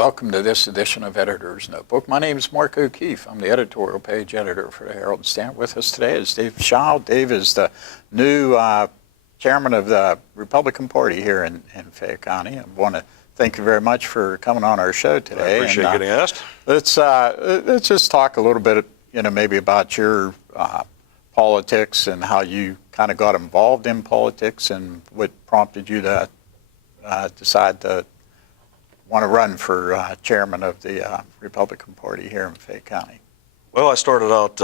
welcome to this edition of Editor's Notebook. My name is Mark O'Keefe. I'm the editorial page editor for the Herald-Standard. With us today is Dave Schall. Dave is the new chairman of the Republican Party here in Fayette County. I want to thank you very much for coming on our show today. I appreciate getting asked. Let's just talk a little bit, maybe about your politics and how you kind of got involved in politics and what prompted you to decide to want to run for chairman of the Republican Party here in Fayette County. Well, I started out,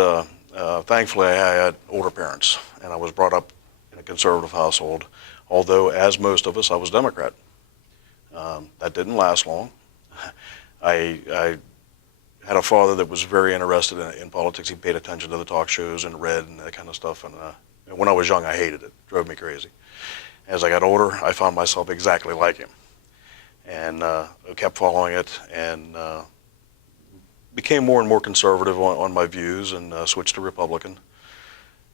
thankfully I had older parents, and I was brought up in a conservative household, although as most of us, I was Democrat. That didn't last long. I had a father that was very interested in politics. He paid attention to the talk shows and read and that kind of stuff, and when I was young, I hated it. It drove me crazy. As I got older, I found myself exactly like him, and kept following it, and became more and more conservative on my views, and switched to Republican.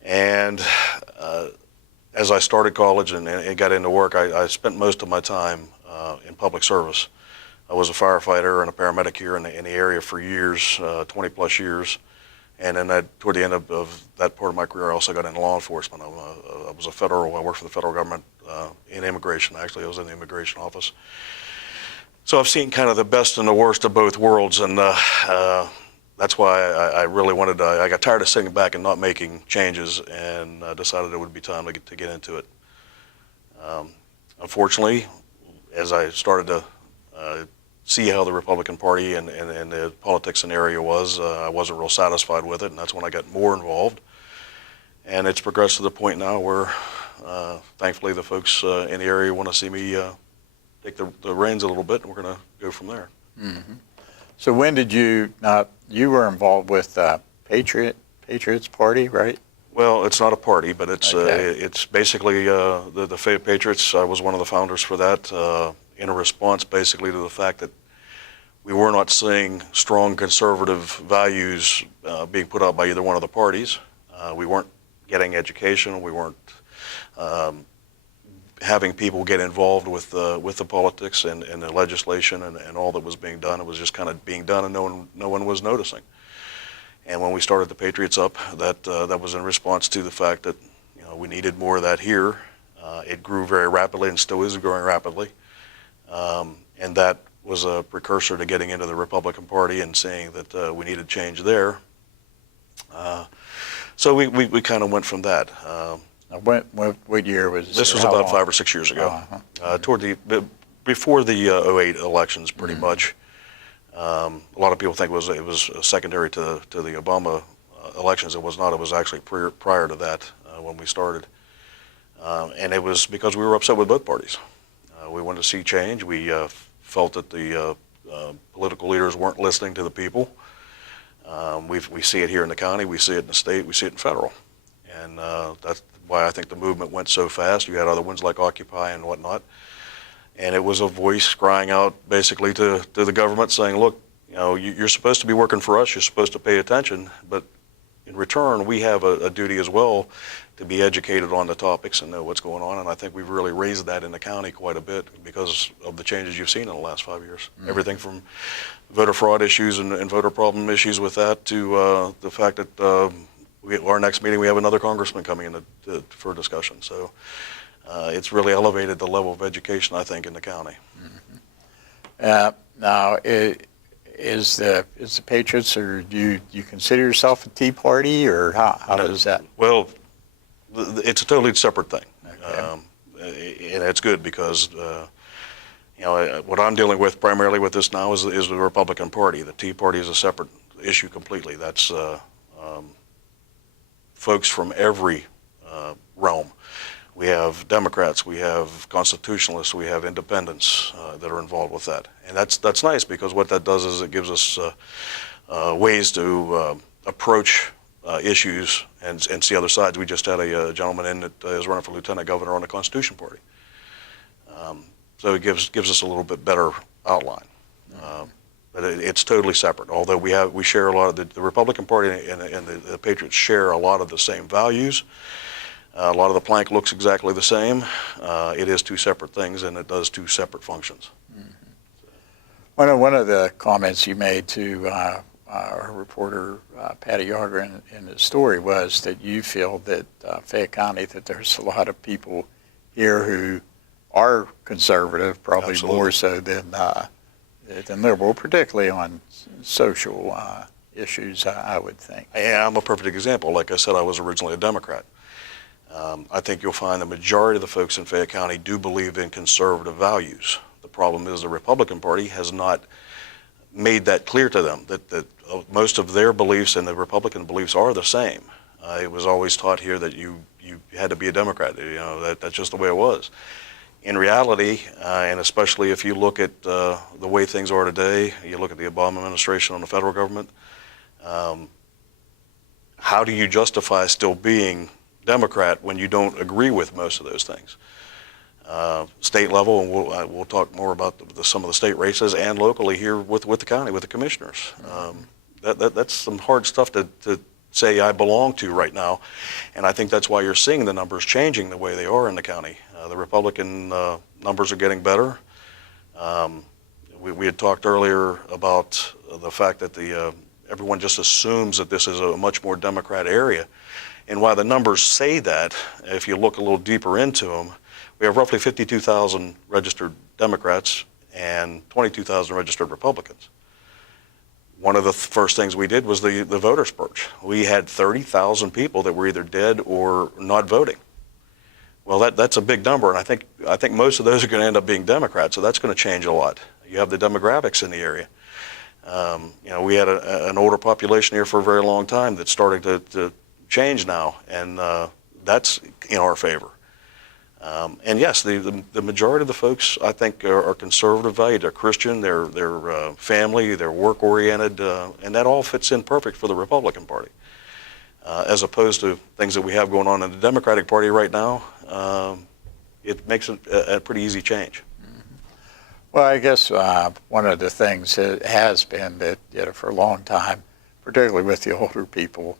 And as I started college and got into work, I spent most of my time in public service. I was a firefighter and a paramedic here in the area for years, 20 plus years. And then toward the end of that part of my career, I also got into law enforcement. I worked for the federal government in immigration. Actually, I was in the immigration office. So I've seen kind of the best and the worst of both worlds, and that's why I really wanted to, I got tired of sitting back and not making changes, and decided it would be time to get into it. Unfortunately, as I started to see how the Republican Party and the politics scenario was, I wasn't real satisfied with it, and that's when I got more involved. And it's progressed to the point now where, thankfully, the folks in the area want to see me take the reins a little bit, and we're going to go from there. Mm-hmm. So when did you were involved with Patriots Party, right? Well, it's not a party, but it's okay. It's basically the Fayette Patriots. I was one of the founders for that, in a response basically to the fact that we were not seeing strong conservative values being put out by either one of the parties. We weren't getting education. We weren't having people get involved with the politics and the legislation and all that was being done. It was just kind of being done, and no one was noticing. And when we started the Patriots up, that was in response to the fact that we needed more of that here. It grew very rapidly and still is growing rapidly, and that was a precursor to getting into the Republican Party and seeing that we needed change there. So we kind of went from that. What year was this? Was about 5 or 6 years ago. Before the 08 elections, pretty much. A lot of people think it was secondary to the Obama elections. It was not. It was actually prior to that when we started, and it was because we were upset with both parties. We wanted to see change. We felt that the political leaders weren't listening to the people. We see it here in the county. We see it in the state. We see it in federal, and that's why I think the movement went so fast. You had other ones like Occupy and whatnot. And it was a voice crying out basically to the government saying, look, you're supposed to be working for us, you're supposed to pay attention, but in return we have a duty as well to be educated on the topics and know what's going on. And I think we've really raised that in the county quite a bit because of the changes you've seen in the last 5 years. Mm-hmm. Everything from voter fraud issues and voter problem issues with that to the fact that our next meeting we have another congressman coming in for discussion. So it's really elevated the level of education, I think, in the county. Mm-hmm. Now, is the Patriots, or do you consider yourself a Tea Party, or how does that? Well, it's a totally separate thing, okay. And it's good because what I'm dealing with primarily with this now is the Republican Party. The Tea Party is a separate issue completely. That's folks from every realm. We have Democrats, we have constitutionalists, we have independents that are involved with that. And that's nice because what that does is it gives us ways to approach issues and see other sides. We just had a gentleman in that is running for lieutenant governor on the Constitution Party. So it gives us a little bit better outline. But it's totally separate. Although we share a lot of the Republican Party and the Patriots share a lot of the same values. A lot of the plank looks exactly the same. It is two separate things, and it does two separate functions. Mm-hmm. One of the comments you made to our reporter, Patty Yarger, in the story was that you feel that Fayette County, that there's a lot of people here who are conservative, probably Absolutely. more so than liberal, particularly on social issues, I would think. Yeah, I'm a perfect example. Like I said, I was originally a Democrat. I think you'll find the majority of the folks in Fayette County do believe in conservative values. The problem is the Republican Party has not made that clear to them, that most of their beliefs and the Republican beliefs are the same. It was always taught here that you had to be a Democrat. That's just the way it was. In reality, and especially if you look at the way things are today, you look at the Obama administration on the federal government, how do you justify still being Democrat when you don't agree with most of those things? State level, and we'll talk more about some of the state races, and locally here with the county, with the commissioners. That's some hard stuff to say I belong to right now, and I think that's why you're seeing the numbers changing the way they are in the county. The Republican numbers are getting better. We had talked earlier about the fact that everyone just assumes that this is a much more Democrat area, and while the numbers say that, if you look a little deeper into them, we have roughly 52,000 registered Democrats and 22,000 registered Republicans. One of the first things we did was the voter purge. We had 30,000 people that were either dead or not voting. Well, that's a big number, and I think most of those are going to end up being Democrats, so that's going to change a lot. You have the demographics in the area. We had an older population here for a very long time that's starting to change now, and that's in our favor. And yes, the majority of the folks, I think, are conservative valued. They're Christian, they're family, they're work oriented, and that all fits in perfect for the Republican Party. As opposed to things that we have going on in the Democratic Party right now, it makes it a pretty easy change. Well, I guess one of the things that has been that for a long time, particularly with the older people,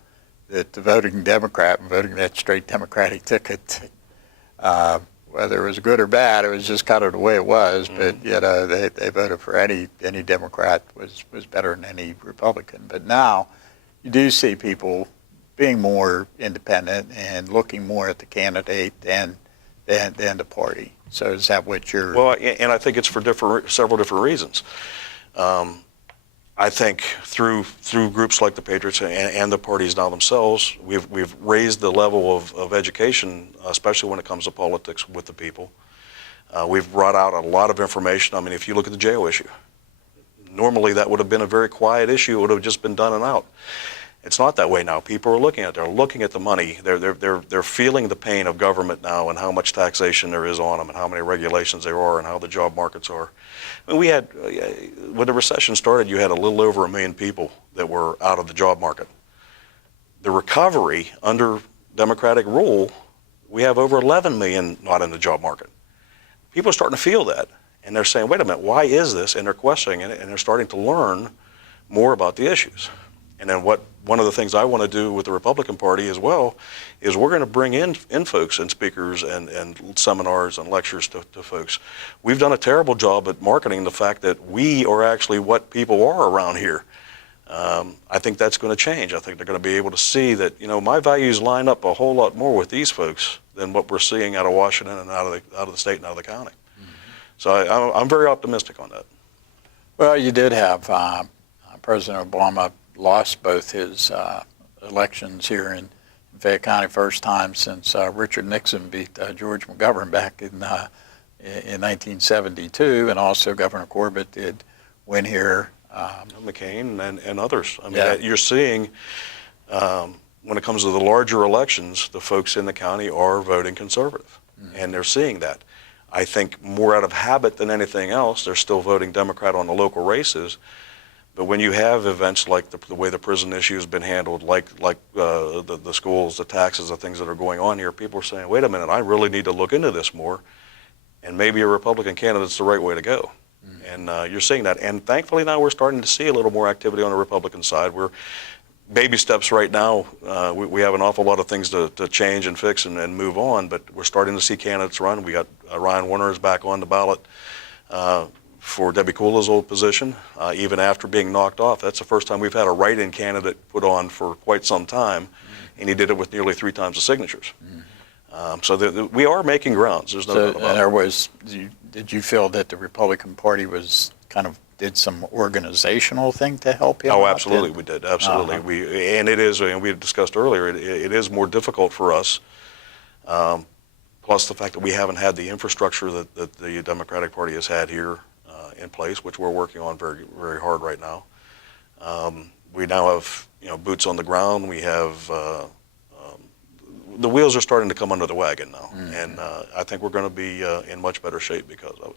that the voting Democrat and voting that straight Democratic ticket, whether it was good or bad, it was just kind of the way it was. But they voted for any Democrat was better than any Republican. But now you do see people being more independent and looking more at the candidate than the party. So is that what you're? Well, and I think it's for several different reasons. I think through groups like the Patriots and the parties now themselves, we've raised the level of education, especially when it comes to politics, with the people. We've brought out a lot of information. I mean, if you look at the jail issue, normally that would have been a very quiet issue. It would have just been done and out. It's not that way now. People are looking at it. They're looking at the money. They're feeling the pain of government now and how much taxation there is on them and how many regulations there are and how the job markets are. I mean, we had, when the recession started, you had a little over 1 million people that were out of the job market. The recovery under Democratic rule, we have over 11 million not in the job market. People are starting to feel that, and they're saying, wait a minute, why is this? And they're questioning it, and they're starting to learn more about the issues. And then one of the things I want to do with the Republican Party as well is we're going to bring in folks and speakers and seminars and lectures to folks. We've done a terrible job at marketing the fact that we are actually what people are around here. I think that's going to change. I think they're going to be able to see that, my values line up a whole lot more with these folks than what we're seeing out of Washington and out of the state and out of the county. Mm-hmm. So I'm very optimistic on that. Well, you did have President Obama lost both his elections here in Fayette County, first time since Richard Nixon beat George McGovern back in 1972, and also Governor Corbett did win here. McCain and others. I mean, you're seeing when it comes to the larger elections, the folks in the county are voting conservative, and they're seeing that. I think more out of habit than anything else, they're still voting Democrat on the local races. But when you have events like the way the prison issue has been handled, like the schools, the taxes, the things that are going on here, people are saying, wait a minute, I really need to look into this more, and maybe a Republican candidate's the right way to go. And you're seeing that. And thankfully now we're starting to see a little more activity on the Republican side. We're baby steps right now. We have an awful lot of things to change and fix and move on, but we're starting to see candidates run. We got Ryan Warner is back on the ballot for Debbie Kuhla's old position, even after being knocked off. That's the first time we've had a write-in candidate put on for quite some time, and he did it with nearly 3 times the signatures. So we are making grounds. There's no doubt about it. Did you feel that the Republican Party was did some organizational thing to help you? Oh, absolutely, we did. Absolutely, and it is, and we discussed earlier, it is more difficult for us. Plus the fact that we haven't had the infrastructure that the Democratic Party has had here in place, which we're working on very, very hard right now. We now have, boots on the ground. We have the wheels are starting to come under the wagon now, and I think we're going to be in much better shape because of it.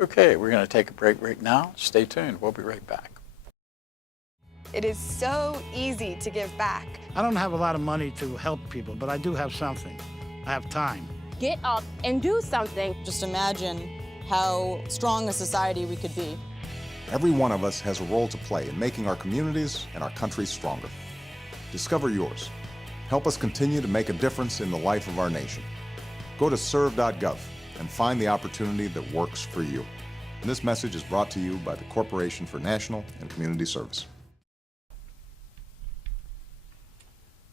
Okay, we're going to take a break right now. Stay tuned. We'll be right back. It is so easy to give back. I don't have a lot of money to help people, but I do have something. I have time. Get up and do something. Just imagine how strong a society we could be. Every one of us has a role to play in making our communities and our country stronger. Discover yours. Help us continue to make a difference in the life of our nation. Go to serve.gov and find the opportunity that works for you. And this message is brought to you by the Corporation for National and Community Service.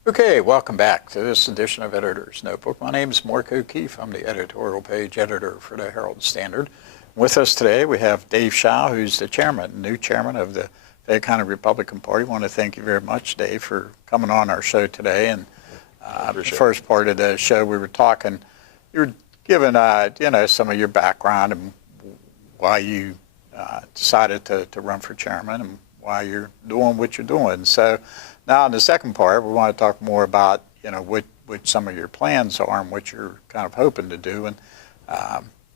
Okay, welcome back to this edition of Editor's Notebook. My name is Mark O'Keefe. I'm the editorial page editor for the Herald-Standard. With us today, we have Dave Shaw, who's the new chairman of the Fayette County Republican Party. I want to thank you very much, Dave, for coming on our show today. And the first part of the show, we were talking, you were giving, some of your background and why you decided to run for chairman and why you're doing what you're doing. So now in the second part, we want to talk more about, what some of your plans are and what you're kind of hoping to do. And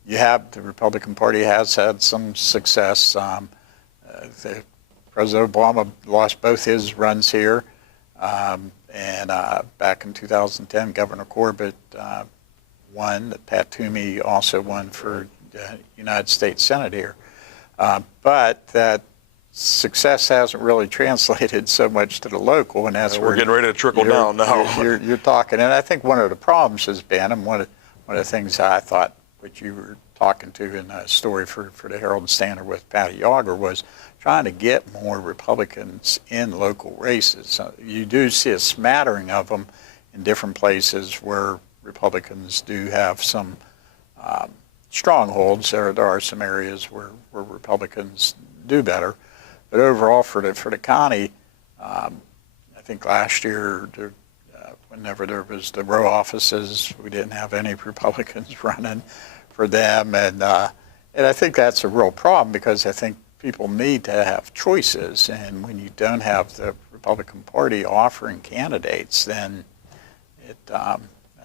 the Republican Party has had some success. President Obama lost both his runs here. And back in 2010, Governor Corbett won. Pat Toomey also won for the United States Senate here. But that success hasn't really translated so much to the local, and that's we're getting ready to trickle down now. You're talking, and I think one of the problems has been, and one of the things I thought, what you were talking to in a story for the Herald-Standard with Patty Yager, was trying to get more Republicans in local races. So you do see a smattering of them in different places where Republicans do have some strongholds. There are some areas where Republicans do better. But overall, for the county, I think last year, whenever there was the row offices, we didn't have any Republicans running for them, and I think that's a real problem because I think people need to have choices, and when you don't have the Republican Party offering candidates, then I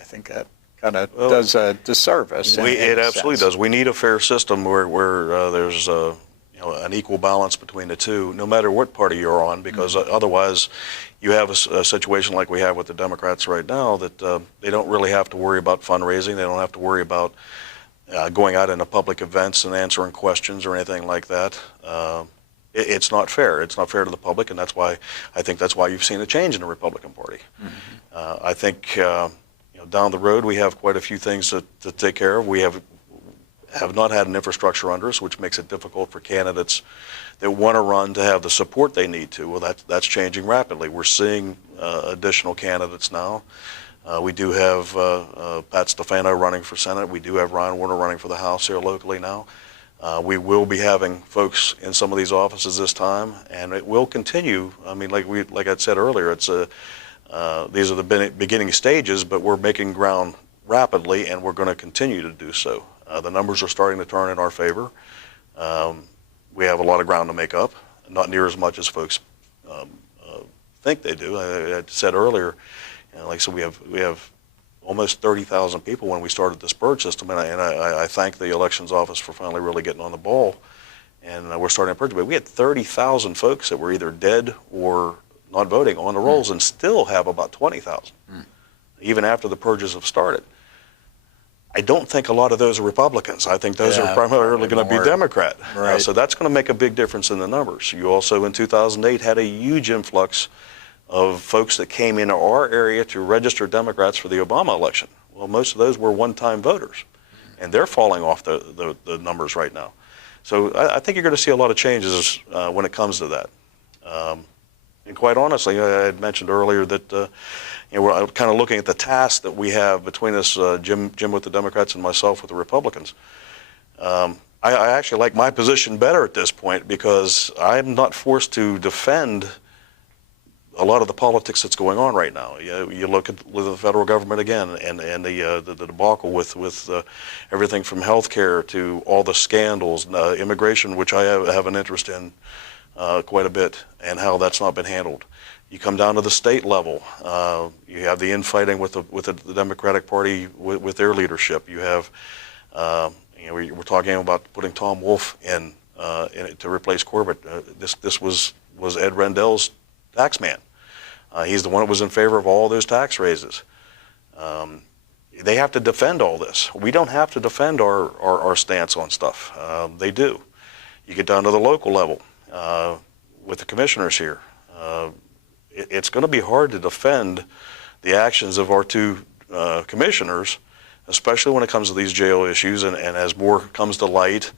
think that kind of does a disservice. It absolutely does. We need a fair system where there's an equal balance between the two, no matter what party you're on, because otherwise you have a situation like we have with the Democrats right now that they don't really have to worry about fundraising. They don't have to worry about going out into public events and answering questions or anything like that. It's not fair. It's not fair to the public, and that's why you've seen a change in the Republican Party. I think down the road we have quite a few things to take care of. We have not had an infrastructure under us, which makes it difficult for candidates that want to run to have the support they need to. Well, that's changing rapidly. We're seeing additional candidates now. We do have Pat Stefano running for Senate. We do have Ryan Warner running for the House here locally now. We will be having folks in some of these offices this time, and it will continue. I mean, like I said earlier, these are the beginning stages, but we're making ground rapidly, and we're going to continue to do so. The numbers are starting to turn in our favor. We have a lot of ground to make up, not near as much as folks think they do. I said earlier, like I said, we have almost 30,000 people when we started this purge system, and I thank the elections office for finally really getting on the ball, and we're starting a purge. But we had 30,000 folks that were either dead or not voting on the rolls, and still have about 20,000, even after the purges have started. I don't think a lot of those are Republicans. I think those are primarily going to be Democrat. Right. So that's going to make a big difference in the numbers. You also, in 2008, had a huge influx of folks that came into our area to register Democrats for the Obama election. Well, most of those were one-time voters, and they're falling off the numbers right now. So I think you're going to see a lot of changes when it comes to that. And quite honestly, I had mentioned earlier that we're kind of looking at the task that we have between us, Jim with the Democrats and myself with the Republicans. I actually like my position better at this point because I'm not forced to defend a lot of the politics that's going on right now. You look at the federal government again, and the debacle with everything from health care to all the scandals, immigration, which I have an interest in quite a bit, and how that's not been handled. You come down to the state level. You have the infighting with the Democratic Party with their leadership. You have we're talking about putting Tom Wolf in to replace Corbett. This was Ed Rendell's tax man. He's the one that was in favor of all those tax raises. They have to defend all this. We don't have to defend our stance on stuff. They do. You get down to the local level with the commissioners here. It's going to be hard to defend the actions of our two commissioners, especially when it comes to these jail issues and as more comes to light.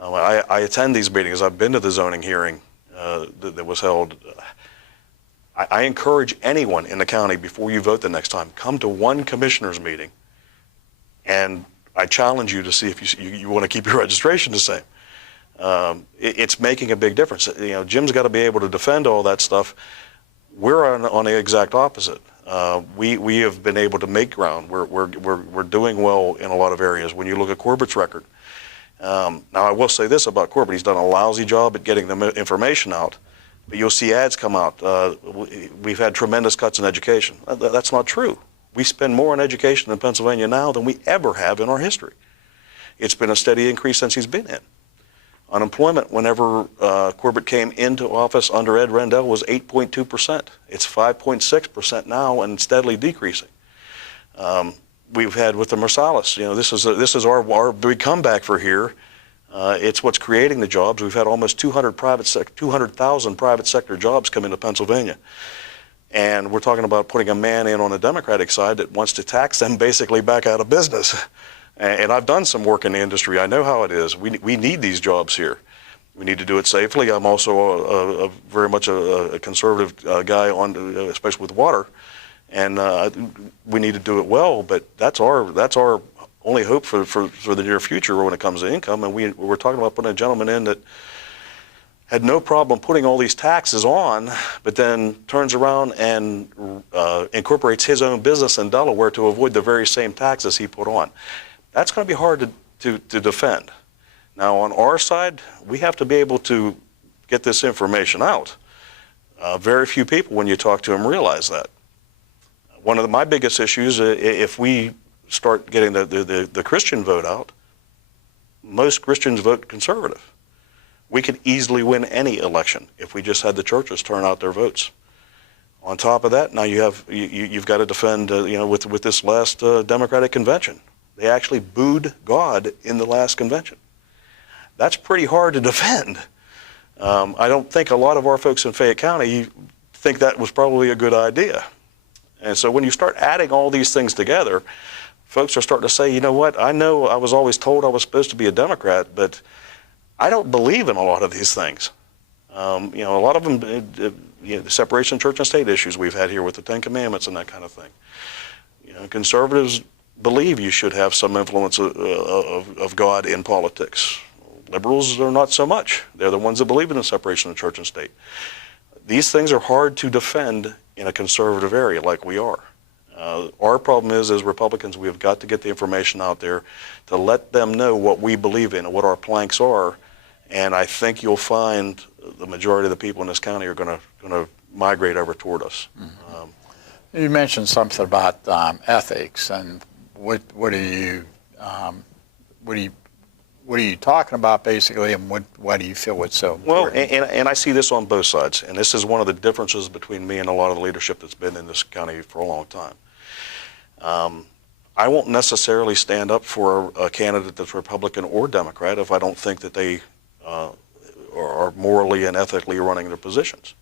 I attend these meetings. I've been to the zoning hearing that was held. I encourage anyone in the county, before you vote the next time, come to one commissioner's meeting, and I challenge you to see if you want to keep your registration the same. It's making a big difference. Jim's got to be able to defend all that stuff. We're on the exact opposite. We have been able to make ground. We're doing well in a lot of areas. When you look at Corbett's record, now I will say this about Corbett: he's done a lousy job at getting the information out. But you'll see ads come out. We've had tremendous cuts in education. That's not true. We spend more on education in Pennsylvania now than we ever have in our history. It's been a steady increase since he's been in. Unemployment, whenever Corbett came into office under Ed Rendell, was 8.2%. It's 5.6% now and steadily decreasing. We've had with the Marsalis, this is our big comeback for here. It's what's creating the jobs. We've had almost 200,000 private sector jobs come into Pennsylvania. And we're talking about putting a man in on the Democratic side that wants to tax them basically back out of business. And I've done some work in the industry. I know how it is. We need these jobs here. We need to do it safely. I'm also very much a conservative guy, especially with water. And we need to do it well, but that's our only hope for the near future when it comes to income. And we're talking about putting a gentleman in that had no problem putting all these taxes on, but then turns around and incorporates his own business in Delaware to avoid the very same taxes he put on. That's going to be hard to defend. Now, on our side, we have to be able to get this information out. Very few people, when you talk to them, realize that. One of my biggest issues, if we start getting the Christian vote out, most Christians vote conservative. We could easily win any election if we just had the churches turn out their votes. On top of that, now you've got to defend, with this last Democratic convention. They actually booed God in the last convention. That's pretty hard to defend. I don't think a lot of our folks in Fayette County think that was probably a good idea. And so when you start adding all these things together, folks are starting to say, you know what, I know I was always told I was supposed to be a Democrat, but I don't believe in a lot of these things. A lot of them, the separation of church and state issues we've had here with the Ten Commandments and that kind of thing. Conservatives believe you should have some influence of God in politics. Liberals are not so much. They're the ones that believe in the separation of church and state. These things are hard to defend in a conservative area like we are. Our problem is, as Republicans, we have got to get the information out there to let them know what we believe in and what our planks are. And I think you'll find the majority of the people in this county are going to migrate over toward us. Mm-hmm. You mentioned something about ethics, and what are you talking about basically, and why do you feel it's so important? Well, and I see this on both sides, and this is one of the differences between me and a lot of the leadership that's been in this county for a long time. I won't necessarily stand up for a candidate that's Republican or Democrat if I don't think that they are morally and ethically running their positions.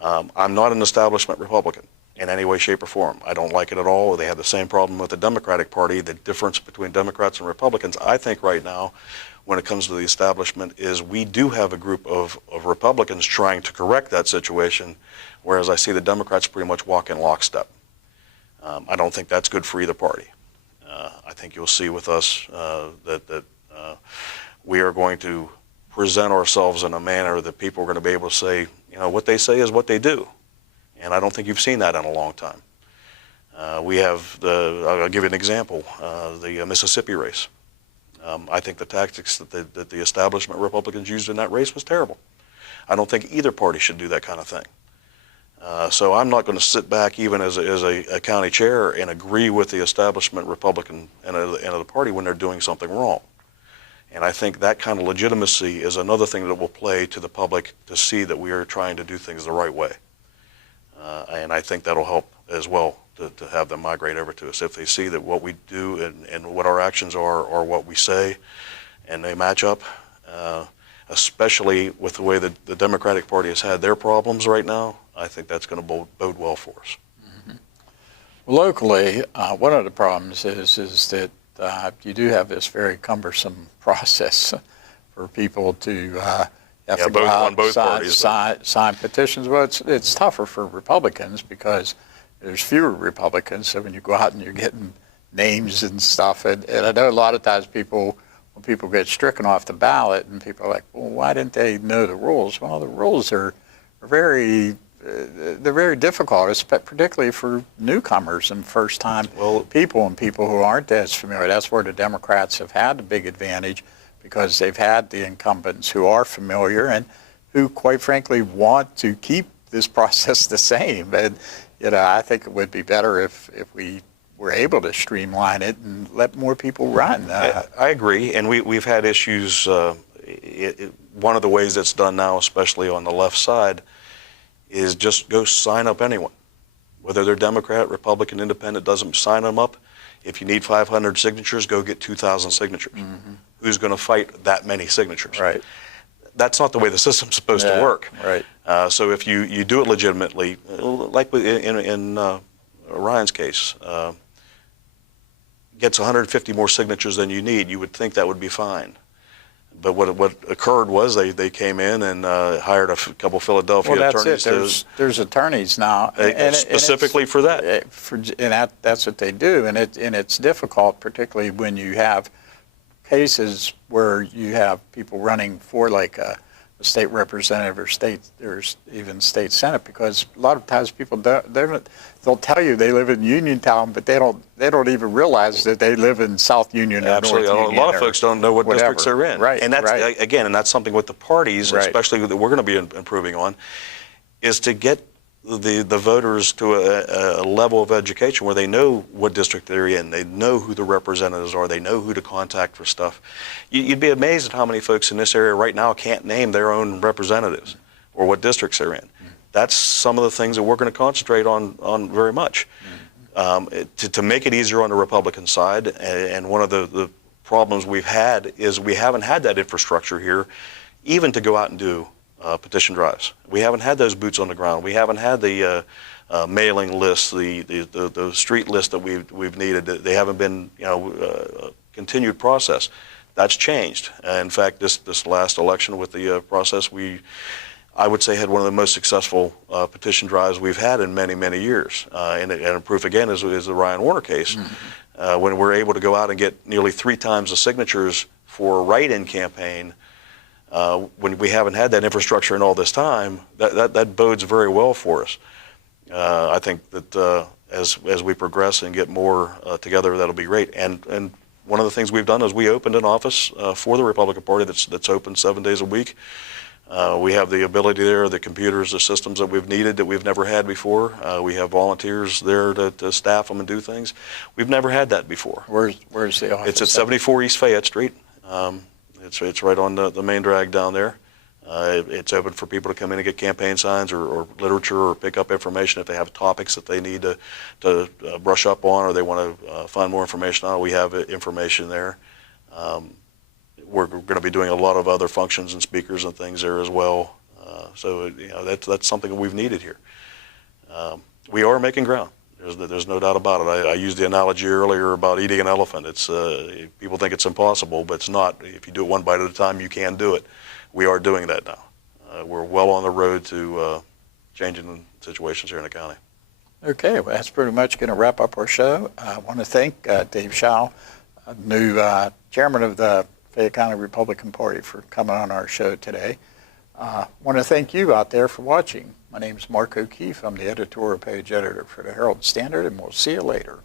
I'm not an establishment Republican. in any way, shape, or form. I don't like it at all. They have the same problem with the Democratic Party. The difference between Democrats and Republicans, I think right now, when it comes to the establishment, is we do have a group of Republicans trying to correct that situation, whereas I see the Democrats pretty much walk in lockstep. I don't think that's good for either party. I think you'll see with us that we are going to present ourselves in a manner that people are going to be able to say, you know, what they say is what they do. And I don't think you've seen that in a long time. We have I'll give you an example, the Mississippi race. I think the tactics that the establishment Republicans used in that race was terrible. I don't think either party should do that kind of thing. So I'm not going to sit back even as a county chair and agree with the establishment Republican end of the party when they're doing something wrong. And I think that kind of legitimacy is another thing that will play to the public to see that we are trying to do things the right way. And I think that'll help as well to have them migrate over to us. If they see that what we do and what our actions are what we say, and they match up, especially with the way that the Democratic Party has had their problems right now, I think that's going to bode well for us. Mm-hmm. Locally, one of the problems is that you do have this very cumbersome process for people to have to go out and sign petitions. Well, it's tougher for Republicans because there's fewer Republicans, so when you go out and you're getting names and stuff, and I know a lot of times when people get stricken off the ballot, and people are like, well, why didn't they know the rules? Well, the rules are very difficult, particularly for newcomers and first-time people and people who aren't as familiar. That's where the Democrats have had the big advantage, because they've had the incumbents who are familiar and who, quite frankly, want to keep this process the same. And I think it would be better if we were able to streamline it and let more people run. I agree, and we've had issues. One of the ways it's done now, especially on the left side, is just go sign up anyone. Whether they're Democrat, Republican, Independent, doesn't sign them up. If you need 500 signatures, go get 2,000 signatures. Mm-hmm. Who's going to fight that many signatures? Right. That's not the way the system's supposed to work. Right. So if you do it legitimately, like in Ryan's case, gets 150 more signatures than you need, you would think that would be fine. But what occurred was they came in and hired a couple Philadelphia attorneys. Well, that's it. There's attorneys now, specifically for that. And that's what they do, and it's difficult, particularly when you have cases where you have people running for like a state representative or even state senate, because a lot of times people they'll tell you they live in Uniontown, but they don't even realize that they live in South Union or North Union. A lot of folks don't know what districts they're in. Right. And that's that's something with the parties, especially that we're going to be improving on, is to get the voters to a level of education where they know what district they're in, they know who the representatives are, they know who to contact for stuff. You'd be amazed at how many folks in this area right now can't name their own representatives or what districts they're in. That's some of the things that we're going to concentrate on very much. To make it easier on the Republican side, and one of the problems we've had is we haven't had that infrastructure here, even to go out and do petition drives. We haven't had those boots on the ground. We haven't had the mailing lists, the street list that we've needed. They haven't been, a continued process. That's changed. In fact, this last election with the process, I would say, had one of the most successful petition drives we've had in many, many years. And proof again is the Ryan Warner case, when we're able to go out and get nearly 3 times the signatures for a write-in campaign. When we haven't had that infrastructure in all this time, that bodes very well for us. I think that as we progress and get more together, that'll be great. And one of the things we've done is we opened an office for the Republican Party that's open 7 days a week. We have the ability there, the computers, the systems that we've needed that we've never had before. We have volunteers there to staff them and do things. We've never had that before. Where's the office? It's at 74 East Fayette Street. It's right on the main drag down there. It's open for people to come in and get campaign signs or literature or pick up information if they have topics that they need to brush up on or they want to find more information on. We have information there. We're going to be doing a lot of other functions and speakers and things there as well. So that's something that we've needed here. We are making ground. There's no doubt about it. I used the analogy earlier about eating an elephant. It's people think it's impossible, but it's not. If you do it one bite at a time, you can do it. We are doing that now. We're well on the road to changing situations here in the county. Okay, well, that's pretty much going to wrap up our show. I want to thank Dave Schau, new chairman of the Fayette County Republican Party, for coming on our show today. I want to thank you out there for watching. My name is Mark O'Keefe. I'm the editorial page editor for the Herald-Standard, and we'll see you later.